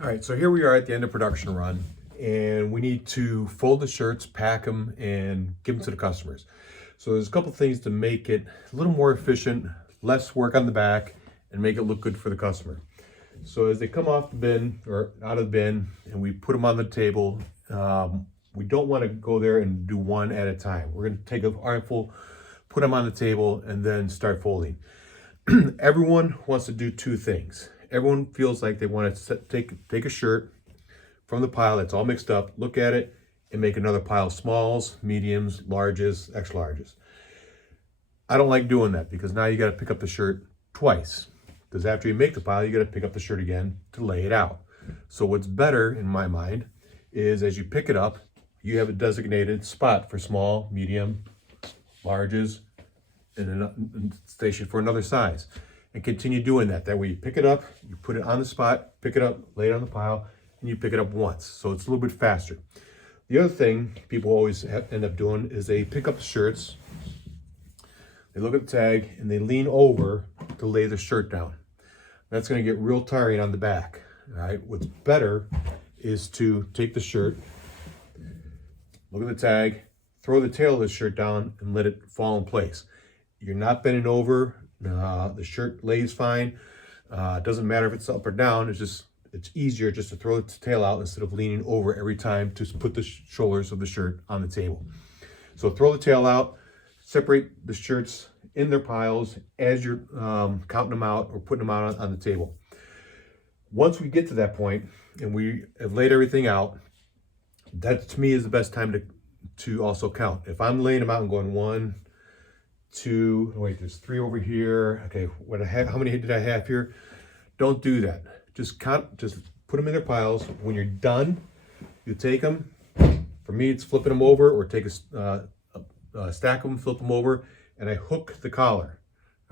All right, so here we are at the end of production run, and we need to fold the shirts, pack them, and give them to the customers. So there's a couple things to make it a little more efficient, less work on the back, and make it look good for the customer. So as they come off the bin or out of the bin, and we put them on the table, we don't want to go there and do one at a time. We're going to take an armful, put them on the table, and then start folding. Everyone wants to do two things. Everyone feels like they want to take a shirt from the pile that's all mixed up, look at it, and make another pile of smalls, mediums, larges, extra larges. I don't like doing that because now you got to pick up the shirt twice. Because after you make the pile, you got to pick up the shirt again to lay it out. So what's better in my mind is as you pick it up, you have a designated spot for small, medium, larges, and a station for another size. And continue doing that. That way you pick it up, you put it on the spot, pick it up, lay it on the pile, and you pick it up once. So it's a little bit faster. The other thing people always end up doing is they pick up the shirts, they look at the tag, and they lean over to lay the shirt down. That's going to get real tiring on the back. All right. What's better is to take the shirt, look at the tag, throw the tail of the shirt down, and let it fall in place. You're not bending over. The shirt lays fine. It doesn't matter if it's up or down. It's easier just to throw the tail out instead of leaning over every time to put the shoulders of the shirt on the table. So throw the tail out, separate the shirts in their piles as you're counting them out or putting them out on the table. Once we get to that point and we have laid everything out, that to me is the best time to also count. If I'm laying them out and going 1, 2, wait, there's 3 over here. Okay, how many did I have here? Don't do that. Just count, just put them in their piles. When you're done, you take them. For me, it's flipping them over or take stack them, flip them over, and I hook the collar.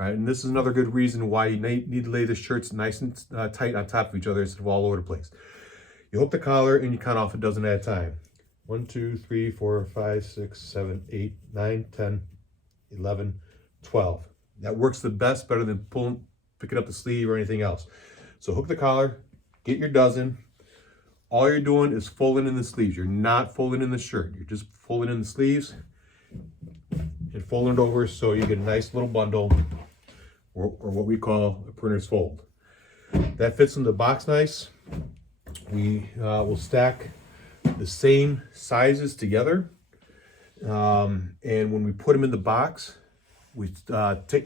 All right, and this is another good reason why you need to lay the shirts nice and tight on top of each other instead of all over the place. You hook the collar and you count off a dozen at a time. 1, 2, 3, 4, 5, 6, 7, 8, 9, 10, 11, 12. That works the best, better than picking up the sleeve or anything else. So hook the collar, get your dozen. All you're doing is folding in the sleeves. You're not folding in the shirt. You're just folding in the sleeves and folding it over so you get a nice little bundle or what we call a printer's fold. That fits in the box nice. We will stack the same sizes together. And when we put them in the box, we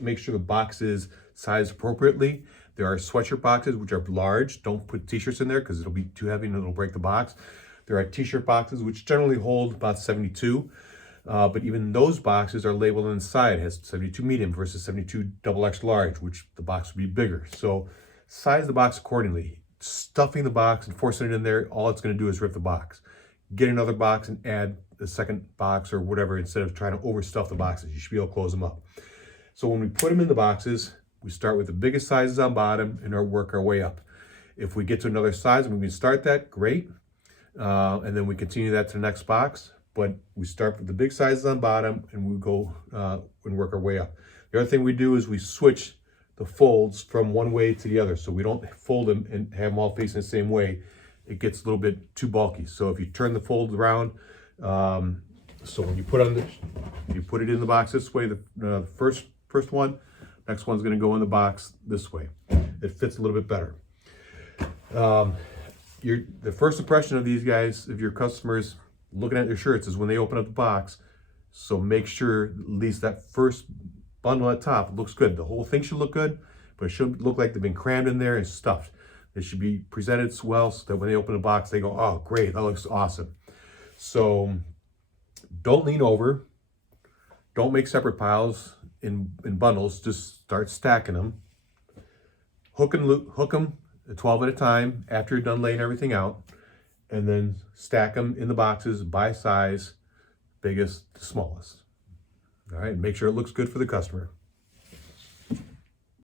make sure the box is sized appropriately. There are sweatshirt boxes, which are large. Don't put t-shirts in there because it'll be too heavy and it'll break the box. There are t-shirt boxes, which generally hold about 72. But even those boxes are labeled on the side. It has 72 medium versus 72 double X large, which the box would be bigger. So size the box accordingly. Stuffing the box and forcing it in there, all it's going to do is rip the box. Get another box and add the second box or whatever instead of trying to overstuff the boxes. You should be able to close them up. So when we put them in the boxes, we start with the biggest sizes on bottom and work our way up. If we get to another size and we can start that, great. And then we continue that to the next box. But we start with the big sizes on bottom and we go and work our way up. The other thing we do is we switch the folds from one way to the other. So we don't fold them and have them all facing the same way. It gets a little bit too bulky. So if you turn the folds around, so when you put it in the box this way, the first one, next one's going to go in the box this way. It fits a little bit better. The first impression of these guys, of your customers looking at your shirts, is when they open up the box. So make sure at least that first bundle at top looks good. The whole thing should look good, but it should look like they've been crammed in there and stuffed. They should be presented well so that when they open the box, they go, oh, great, that looks awesome. So don't lean over. Don't make separate piles in bundles. Just start stacking them. Hook them 12 at a time after you're done laying everything out. And then stack them in the boxes by size, biggest to smallest. All right, make sure it looks good for the customer.